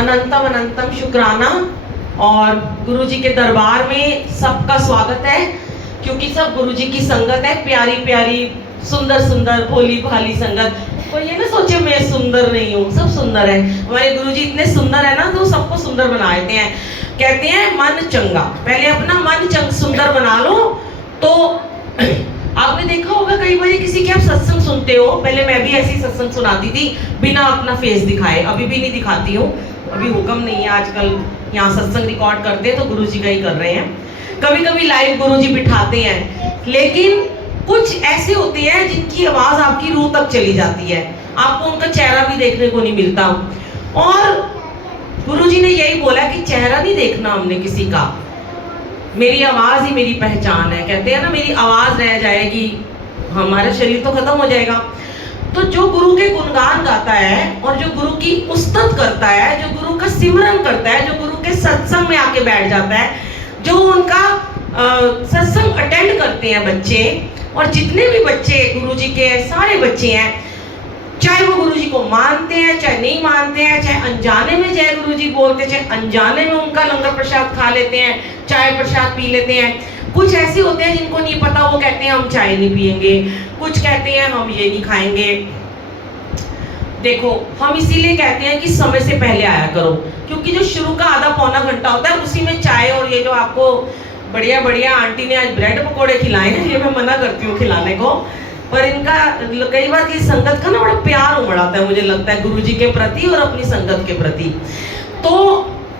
अनंतम अनंतम शुक्राना। और गुरुजी के दरबार में सबका स्वागत है, क्योंकि सब गुरुजी की संगत है, प्यारी प्यारी सुंदर सुंदर भोली भाली संगत। कोई ये ना सोचे मैं सुंदर नहीं हूँ, सब सुंदर है। हमारे गुरुजी इतने सुंदर है ना, तो सबको सुंदर बना देते हैं। कहते हैं मन चंगा, पहले अपना मन सुंदर बना लो। तो आपने देखा होगा कई बार किसी के आप सत्संग सुनते हो, पहले मैं भी ऐसी सत्संग सुनाती थी बिना अपना फेस दिखाए, अभी भी नहीं दिखाती हूँ, अभी हुक्म नहीं है। आजकल यहाँ सत्संग रिकॉर्ड करते हैं तो गुरुजी का ही कर रहे हैं। कभी कभी लाइव गुरुजी बिठाते हैं, लेकिन कुछ ऐसे होते हैं जिनकी आवाज आपकी रूह तक चली जाती है, आपको उनका चेहरा भी देखने को नहीं मिलता। और गुरुजी ने यही बोला कि चेहरा नहीं देखना हमने किसी का, मेरी आवाज ही मेरी पहचान है। कहते हैं ना, मेरी आवाज रह जाएगी, हमारा शरीर तो खत्म हो जाएगा। तो जो गुरु के गुणगान गाता है और जो गुरु की उस्तत करता है, जो गुरु का सिमरन करता है, जो गुरु के सत्संग में आके बैठ जाता है, जो उनका सत्संग अटेंड करते हैं बच्चे, और जितने भी बच्चे गुरुजी के सारे बच्चे हैं, चाहे वो गुरुजी को मानते हैं चाहे नहीं मानते हैं, चाहे अनजाने में जय गुरुजी बोलते हैं, चाहे अनजाने में उनका लंगर प्रसाद खा लेते हैं, चाय प्रसाद पी लेते हैं। कुछ ऐसे होते हैं जिनको नहीं पता, वो कहते हैं हम चाय नहीं पिएंगे, कुछ कहते हैं हम ये नहीं खाएंगे। देखो, हम इसीलिए कहते हैं कि समय से पहले आया करो, क्योंकि जो शुरू का आधा पौना घंटा होता है उसी में चाय और ये जो आपको बढ़िया बढ़िया आंटी ने आज ब्रेड पकौड़े खिलाए हैं, ये मैं मना करती हूँ खिलाने को, पर इनका कई बार की संगत का ना बड़ा प्यार उमड़ाता है, मुझे लगता है गुरुजी के प्रति और अपनी संगत के प्रति। तो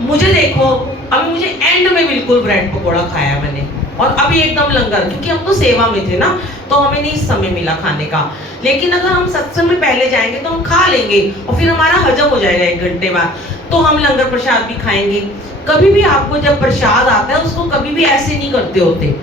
मुझे देखो, अभी मुझे एंड में बिल्कुल ब्रेड पकौड़ा खाया मैंने, और अभी एकदम लंगर, क्योंकि हम तो सेवा में थे ना, तो हमें नहीं समय मिला खाने का। लेकिन अगर हम सत्संग में पहले जाएंगे तो हम खा लेंगे और फिर हमारा हजम हो जाएगा 1 घंटे बाद, तो हम लंगर प्रसाद भी खाएंगे। कभी भी आपको जब प्रसाद आता है उसको कभी भी ऐसे नहीं करते होते,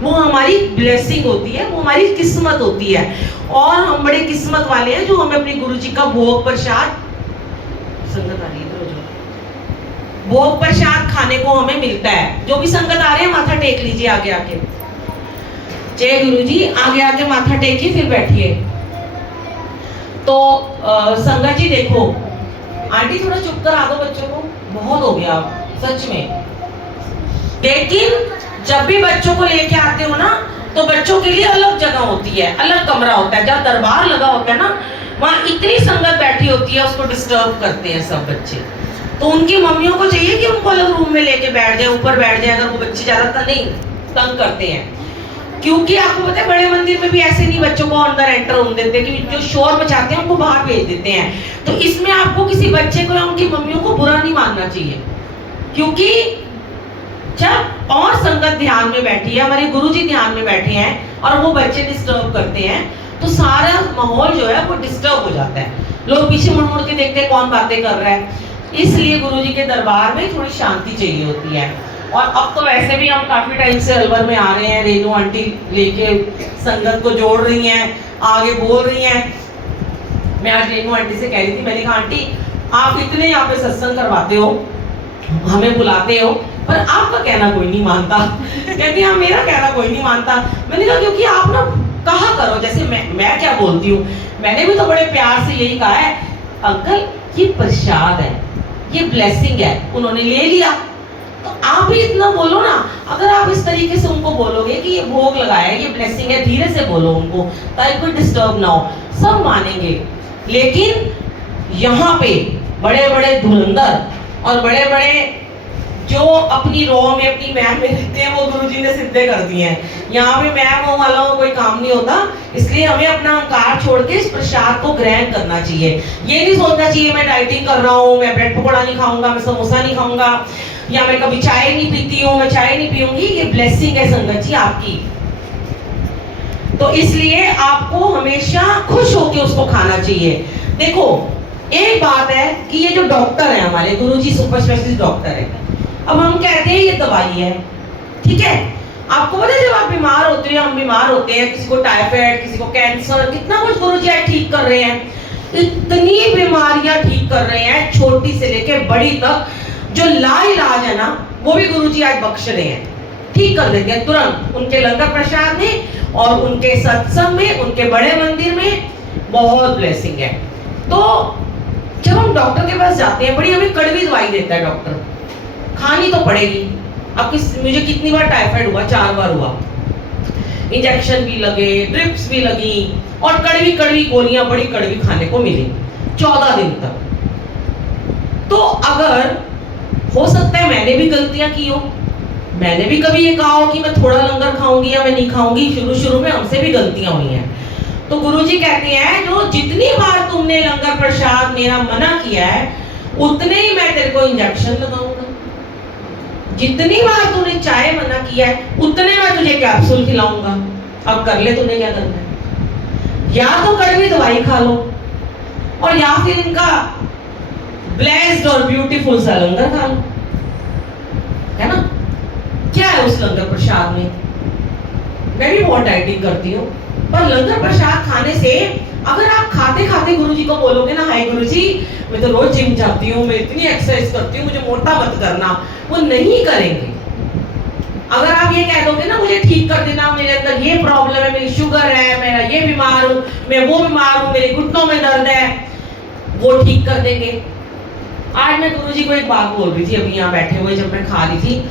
वो हमारी ब्लेसिंग होती है, वो हमारी किस्मत होती है। और हम बड़े किस्मत वाले हैं जो हमें अपने गुरुजी का भोग प्रसाद, संगत आ रही है तो भोग प्रसाद खाने को हमें मिलता है। जो भी संगत आ रहे हैं माथा टेक लीजिए, आगे आके जय गुरुजी, आगे आके माथा टेकिए, फिर बैठिए। तो संगत जी देखो, आंटी थोड़ा चुप करा दो बच्चों को, बहुत हो गया सच में। लेकिन जब भी बच्चों को लेके आते हो ना, तो बच्चों के लिए अलग जगह होती है, अलग कमरा होता है। जब दरबार लगा होता है ना, वहाँ इतनी संगत बैठी होती है, उसको डिस्टर्ब करते हैं सब बच्चे। तो उनकी मम्मियों को चाहिए कि उनको अलग रूम में लेके बैठ जाए, ऊपर बैठ जाए, अगर वो बच्चे ज्यादा नहीं तंग करते हैं। क्योंकि आपको पता है बड़े मंदिर में भी ऐसे नहीं बच्चों को अंदर एंटर होने देते, कि जो शोर मचाते हैं उनको बाहर भेज देते हैं। तो इसमें आपको किसी बच्चे को या उनकी मम्मियों को बुरा नहीं मानना चाहिए, क्योंकि जब और संगत ध्यान में बैठी है, हमारे गुरुजी ध्यान में बैठे हैं और वो बच्चे डिस्टर्ब करते हैं, तो सारा माहौल जो है वो डिस्टर्ब हो जाता है। लोग पीछे मुड़ मुड़ के देखते हैं कौन बातें कर रहा है। इसलिए गुरुजी के दरबार में थोड़ी शांति चाहिए होती है। और अब तो वैसे भी हम काफी टाइम से अलवर में आ रहे हैं, रेनू आंटी लेके संगत को जोड़ रही हैं, आगे बोल रही हैं। मैं आज रेनू आंटी से कह रही थी, मैंने कहा आंटी आप इतने यहाँ पे सत्संग करवाते हो, हमें बुलाते हो, पर आपका कहना कोई नहीं मानता। कहती हाँ, मेरा कहना कोई नहीं मानता। मैंने कहा क्योंकि आप ना कहा करो, जैसे मैं क्या बोलती हूँ, मैंने भी तो बड़े प्यार से यही कहा है, अंकल ये प्रसाद है, ये ब्लेसिंग है, उन्होंने ले लिया, तो आप भी इतना बोलो ना। अगर आप इस तरीके से उनको बोलोगे कि ये भोग लगाया है, ये ब्लेसिंग है, धीरे से बोलो उनको, ताकि कोई डिस्टर्ब ना हो, सब मानेंगे। लेकिन यहाँ पे बड़े बड़े धुरंधर और बड़े बड़े जो अपनी रो में अपनी मैम में रहते हैं, वो गुरुजी ने सिद्धे कर दिए हैं। यहाँ पे मैम वाला कोई काम नहीं होता, इसलिए हमें अपना अहंकार छोड़ के इस प्रसाद को ग्रहण करना चाहिए। ये नहीं सोचना चाहिए मैं डाइटिंग कर रहा हूँ, मैं ब्रेड पकौड़ा नहीं खाऊंगा, मैं समोसा नहीं खाऊंगा, या मैं कभी चाय नहीं पीती हूँ, मैं चाय नहीं पीऊंगी। ये ब्लेसिंग है संगत जी आपकी, तो इसलिए आपको हमेशा खुश होकर उसको खाना चाहिए। देखो एक बात है कि ये जो डॉक्टर है हमारे गुरुजी सुपर स्पेशलिस्ट डॉक्टर है, अब हम कहते हैं ये दवाई है, ठीक है। आपको पता है जब आप बीमार होते हैं, हम बीमार होते हैं, किसी को टाइफाइड, किसी को कैंसर, कितना कुछ गुरुजी आज ठीक कर रहे हैं, इतनी बीमारियां ठीक कर रहे हैं, छोटी से लेके बड़ी तक। जो लाइलाज है ना, वो भी गुरुजी आज बख्श रहे हैं, ठीक कर देते हैं तुरंत, उनके लंगर प्रसाद में और उनके सत्संग में, उनके बड़े मंदिर में बहुत ब्लेसिंग है। तो जब हम डॉक्टर के पास जाते हैं, बड़ी हमें कड़वी दवाई देता है डॉक्टर, खानी तो पड़ेगी। अब मुझे कितनी बार टाइफाइड हुआ, 4 बार हुआ, इंजेक्शन भी लगे, ड्रिप्स भी लगी, और कड़वी कड़वी गोलियां बड़ी कड़वी खाने को मिली 14 दिन तक। तो अगर हो सकता है मैंने भी गलतियां की हो, मैंने भी कभी ये कहा हो कि मैं थोड़ा लंगर खाऊंगी या मैं नहीं खाऊंगी, शुरू शुरू में हमसे भी गलतियां हुई हैं। तो गुरुजी कहते हैं जो जितनी बार तुमने लंगर प्रसाद मेरा मना किया है, उतने ही मैं तेरे को इंजेक्शन लगाऊंगा। जितनी बार तूने चाय मना किया है, उतने मैं तुझे कैप्सूल खिलाऊंगा। अब कर ले तूने क्या करना है, या तो कड़वी दवाई खा लो, और या फिर इनका ब्लेस्ड और ब्यूटीफुल सा लंगर खा लो, है ना। क्या है उस लंगर प्रसाद में? मैं भी बहुत डाइटिंग करती हूँ, पर लंगर प्रसाद खाने से अगर आप खाते खाते गुरुजी को बोलोगे ना, हाय गुरुजी मैं तो रोज जिम जाती हूँ, मैं इतनी एक्सरसाइज करती हूँ, मुझे मोटा मत करना, वो नहीं करेंगे। अगर आप ये कह दोगे ना, मुझे ठीक कर देना, मेरे अंदर ये प्रॉब्लम है, मेरी शुगर है, मेरा ये बीमार हूँ, मैं वो बीमार हूँ, मेरे घुटनों में दर्द है, वो ठीक कर देंगे। आज मैं गुरुजी को एक बात बोल रही थी, अभी यहाँ बैठे हुए जब मैं खा रही थी,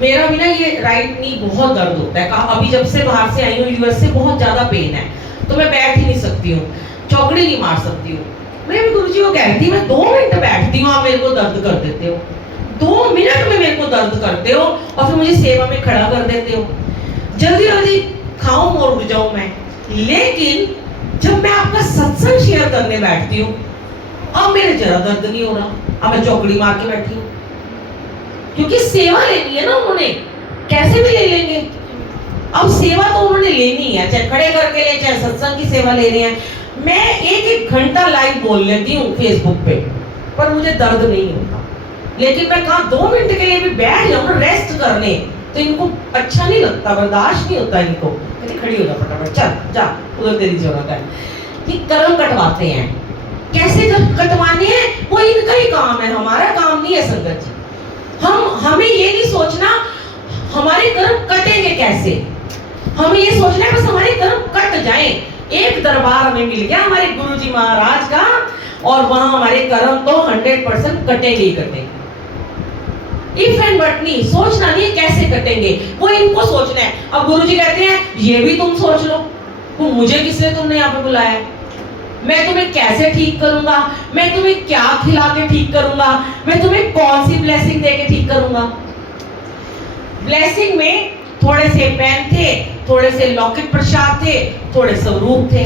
मेरा भी ना ये राइट नी बहुत दर्द होता है। अभी जब से बाहर से आई हूँ यूएस से, बहुत ज्यादा पेन है, तो मैं बैठ ही नहीं सकती हूँ, चौकड़ी नहीं मार सकती हूँ। मैं भी गुरुजी को कह रही थी, मैं 2 मिनट बैठती हूँ, आप मेरे को दर्द कर देते हो, 2 मिनट में मेरे को दर्द करते हो, और फिर मुझे सेवा में खड़ा कर देते हो। जल्दी जल्दी खाऊं और उड़ जाऊं मैं। लेकिन जब मैं आपका सत्संग शेयर करने बैठती हूँ, अब मेरे जरा दर्द नहीं हो रहा, अब मैं चौकड़ी मार के बैठी हूँ, क्योंकि सेवा लेनी है ना उन्होंने, कैसे भी ले लेंगे। अब सेवा तो उन्होंने लेनी है, चाहे खड़े करके ले, चाहे सत्संग की सेवा ले रहे हैं। मैं 1-1 घंटा लाइव बोल लेती हूँ फेसबुक पे, पर मुझे दर्द नहीं होता। लेकिन मैं कहा 2 मिनट के लिए भी बैठ जाऊँ ना रेस्ट करने, तो इनको अच्छा नहीं लगता, बर्दाश्त नहीं होता इनको। कहते खड़ी हो जा फटाफट, चल जा, उधर तेरी जरूरत है। कि कर्म कटवाते हैं, कैसे कटवाने हैं वो इनका ही काम है, हमारा काम नहीं है संगत जी। हमें ये नहीं सोचना हमारे कर्म कटेंगे कैसे, हमें ये सोचना है बस हमारे कर्म कट जाएं। एक दरबार हमें मिल गया हमारे गुरुजी महाराज का, और वहां हमारे कर्म तो 100% कटेंगे ही कटेंगे। इफ एंड बट नहीं, सोचना नहीं कैसे कटेंगे, वो इनको सोचना है। अब गुरुजी कहते हैं ये भी तुम सोच लो, तो मुझे किस लिए तुमने यहाँ पे बुलाया है, मैं तुम्हें कैसे ठीक करूंगा, मैं तुम्हें क्या खिला के ठीक करूंगा, मैं तुम्हें कौन सी ब्लेसिंग दे के ठीक करूंगा। ब्लेसिंग में थोड़े से पेन थे, थोड़े से लॉकेट प्रसाद थे, थोड़े स्वरूप थे।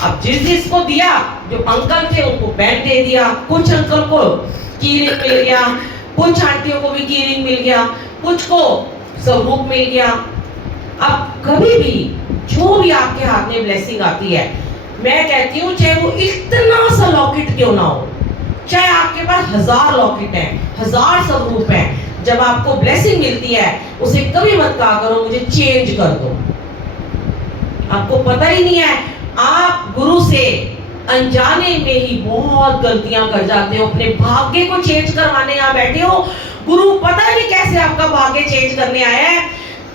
अब जिस जिसको दिया, जो अंकल थे उनको पेन दे दिया, कुछ अंकल को की रिंग मिल गया, कुछ आंटियों को भी की रिंग मिल गया, कुछ को स्वरूप मिल गया। अब कभी भी जो भी आपके हाथ में ब्लेसिंग आती है, मैं कहती हूँ चाहे वो इतना सा लॉकेट क्यों ना हो, चाहे आपके पास 1000 लॉकेट है, 1000 स्वरूप है, जब आपको ब्लेसिंग मिलती है उसे कभी मत कहा करो मुझे चेंज कर दो। आपको पता ही नहीं है, आप गुरु से अनजाने में ही बहुत गलतियां कर जाते हो, अपने भाग्य को चेंज करवाने यहाँ बैठे हो। गुरु पता नहीं कैसे आपका भाग्य चेंज करने आया है,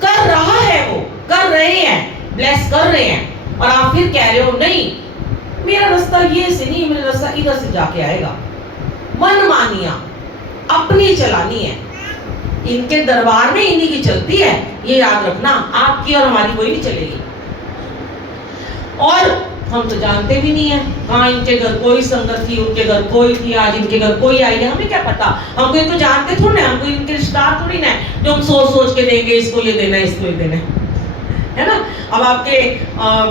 कर रहा है, वो कर रहे हैं, ब्लेस कर रहे हैं, और आप फिर कह रहे हो नहीं मेरा रास्ता ये से नहीं, मेरा रास्ता इधर से जाके आएगा। मनमानियां अपनी चलानी है, इनके दरबार में इन्हीं की चलती है, ये याद रखना, आपकी और हमारी कोई नहीं चलेगी। और हम तो जानते भी नहीं है कहाँ इनके घर कोई संगत थी, उनके घर कोई थी, आज इनके घर कोई आई है, हमें क्या पता। हमको इनको जानते थोड़ी ना, हमको इनके रिश्तेदार थोड़ी ना जो हम सोच सोच के देंगे इसको ये देना है, इसको ये देना है ना। अब आपके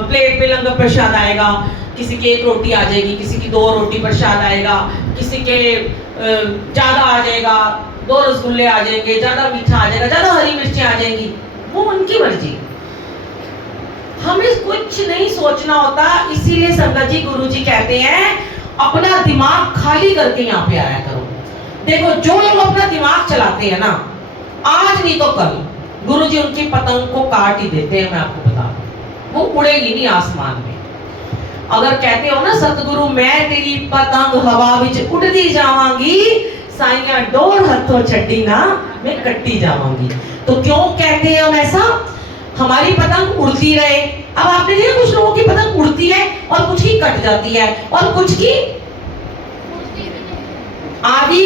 प्लेट में लंगर प्रसाद आएगा, किसी की 1 रोटी आ जाएगी, किसी की 2 रोटी प्रसाद आएगा, किसी के ज्यादा आ जाएगा, 2 रसगुल्ले आ जाएंगे, ज्यादा मीठा आ जाएगा, ज्यादा हरी मिर्चें आ जाएंगी, वो उनकी मर्जी। हमें कुछ नहीं सोचना होता। इसीलिए संगत जी गुरु जी कहते हैं अपना दिमाग खाली करके यहाँ पे आया करो। देखो जो लोग अपना दिमाग चलाते हैं ना, आज नहीं तो कल गुरु जी उनकी पतंग को काट ही देते हैं। मैं आपको बता दूं, वो उड़ेगी नहीं आसमान में। अगर कहते हो ना सतगुरु मैं तेरी पतंग हवा विच उड़ती जावांगी, साइया डोर हथों छड्डी ना मैं कट्टी जावांगी। तो क्यों कहते हैं हम ऐसा? हमारी पतंग उड़ती रहे। अब आपने देखा कुछ लोगों की पतंग उड़ती है और कुछ की कट जाती है और कुछ की आधी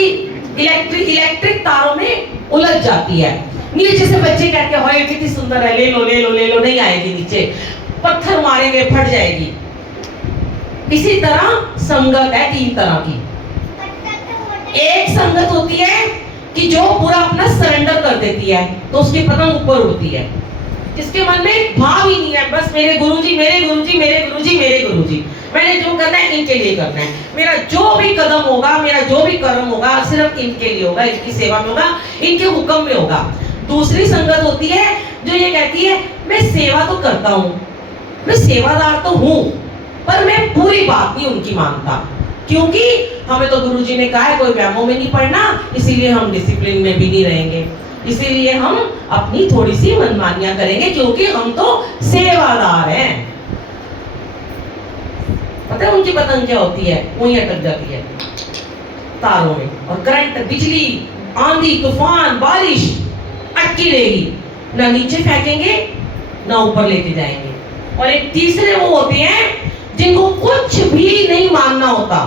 इलेक्ट्रिक तारों में उलझ जाती है। नीचे से बच्चे कहते हैं हाय कितनी सुंदर है, ले लो ले लो ले लो, नहीं आएगी नीचे, पत्थर मारेंगे फट जाएगी। इसी तरह संगत है तीन तरह की। एक संगत होती है कि जो पूरा अपना सरेंडर कर देती है, तो उसकी पतंग ऊपर उड़ती है, जिसके मन में भाव ही नहीं है, बस मेरे गुरुजी मेरे गुरुजी मेरे गुरुजी मेरे गुरुजी, मैंने जो करना है इनके लिए करना है, मेरा जो भी कदम होगा, मेरा जो भी कर्म होगा सिर्फ इनके लिए होगा, इनकी सेवा में होगा, इनके हुक्म में होगा। दूसरी संगत होती है जो ये कहती है मैं सेवा तो करता हूँ, मैं सेवादार तो हूँ, पर मैं पूरी बात नहीं उनकी मानता, क्योंकि हमें तो गुरुजी ने कहा है कोई व्यामों में नहीं पड़ना, इसीलिए हम डिसिप्लिन में भी नहीं रहेंगे, इसीलिए हम अपनी थोड़ी सी मनमानियां करेंगे, क्योंकि हम तो सेवादार हैं। पता है उनकी पतंग क्या होती है? वहीं अटक जाती है तारों में, और करंट, बिजली, आंधी, तूफान, बारिश अटकी रहेगी, ना नीचे फेंकेंगे ना ऊपर लेके जाएंगे। और एक तीसरे वो होते हैं जिनको कुछ भी नहीं मानना होता,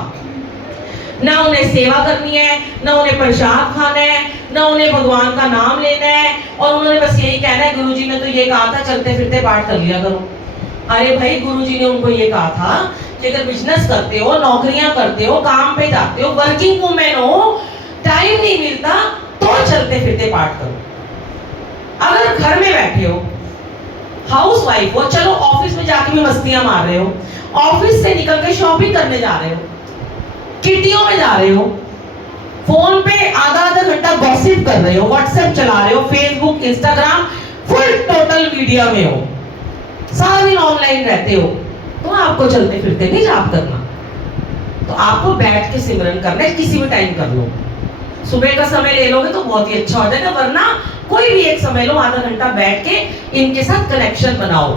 ना उन्हें सेवा करनी है, ना उन्हें प्रसाद खाना है, ना उन्हें भगवान का नाम लेना है, और उन्होंने बस यही कहना है गुरुजी ने तो ये कहा था चलते फिरते पाठ कर लिया करो। अरे भाई गुरुजी ने उनको ये कहा था कि अगर बिजनेस करते हो, नौकरियां करते हो, काम पे जाते हो, वर्किंग वुमेन हो, टाइम नहीं मिलता तो चलते फिरते पाठ करो। अगर घर में बैठे हो, हाउस वाइफ हो, चलो ऑफिस में जाके भी मस्तियां मार रहे हो, ऑफिस से निकल के शॉपिंग करने जा रहे हो, किटियों में जा रहे हो, फोन पे आधा आधा घंटा गॉसिप कर रहे हो, व्हाट्सएप चला रहे हो, Facebook, Instagram, full total media में हो, सारा दिन ऑनलाइन रहते हो, तो आपको चलते फिरते नहीं जाप करना, तो आपको बैठ के सिमरन करना है, किसी भी टाइम कर लो। सुबह का समय ले लोगे तो बहुत ही अच्छा हो जाएगा, वरना कोई भी एक समय लो, आधा घंटा बैठ के इनके साथ कनेक्शन बनाओ।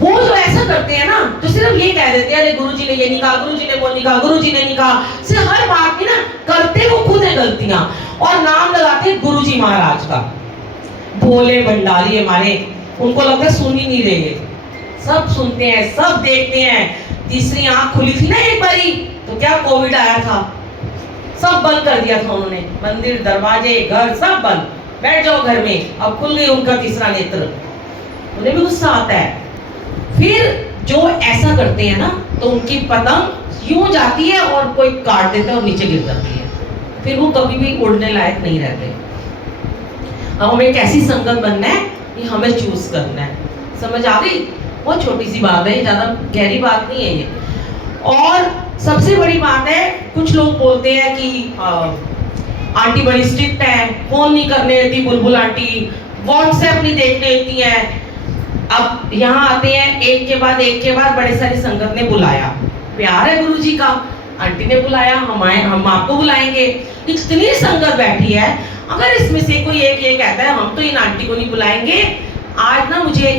वो जो ऐसा करते हैं ना, जो सिर्फ ये कह देते हैं अरे गुरुजी ने ये नहीं कहा, गुरुजी ने वो नहीं कहा, गुरुजी ने नहीं कहा, सिर्फ हर बात की ना करते वो खुद है गलतियां, और नाम लगाते हैं गुरुजी महाराज का। भोले भंडारी हमारे, उनको लगता है सुन ही नहीं रहे, सब सुनते हैं, सब देखते हैं। तीसरी आंख खुली थी ना एक बारी, तो क्या कोविड आया था, सब बंद कर दिया था उन्होंने, मंदिर, दरवाजे, घर सब बंद, बैठ जाओ घर में। अब खुल गई उनका तीसरा नेत्र, उन्हें भी गुस्सा आता है। फिर जो ऐसा करते हैं ना, तो उनकी पतंग यूं जाती है और कोई काट देता है और नीचे गिर जाती है, फिर वो कभी भी उड़ने लायक नहीं रहते। अब हमें कैसी संगत बनना है ये हमें चूज करना है। समझ आ गई? बहुत छोटी सी बात है, ज्यादा गहरी बात नहीं है ये। और सबसे बड़ी बात है, कुछ लोग बोलते हैं कि आंटी बड़ी स्ट्रिक्ट है, फोन नहीं करने देती बुलबुल आंटी, व्हाट्सएप नहीं देखने देती है। अब यहाँ आते हैं एक के बाद बड़े सारी संगत ने बुलाया, प्यार है गुरुजी का, आंटी ने बुलाया, हम आपको बुलाएंगे, इतनी संगत बैठी है, अगर इसमें से कोई एक ये कहता है हम तो इन आंटी को नहीं बुलाएंगे, आज ना मुझे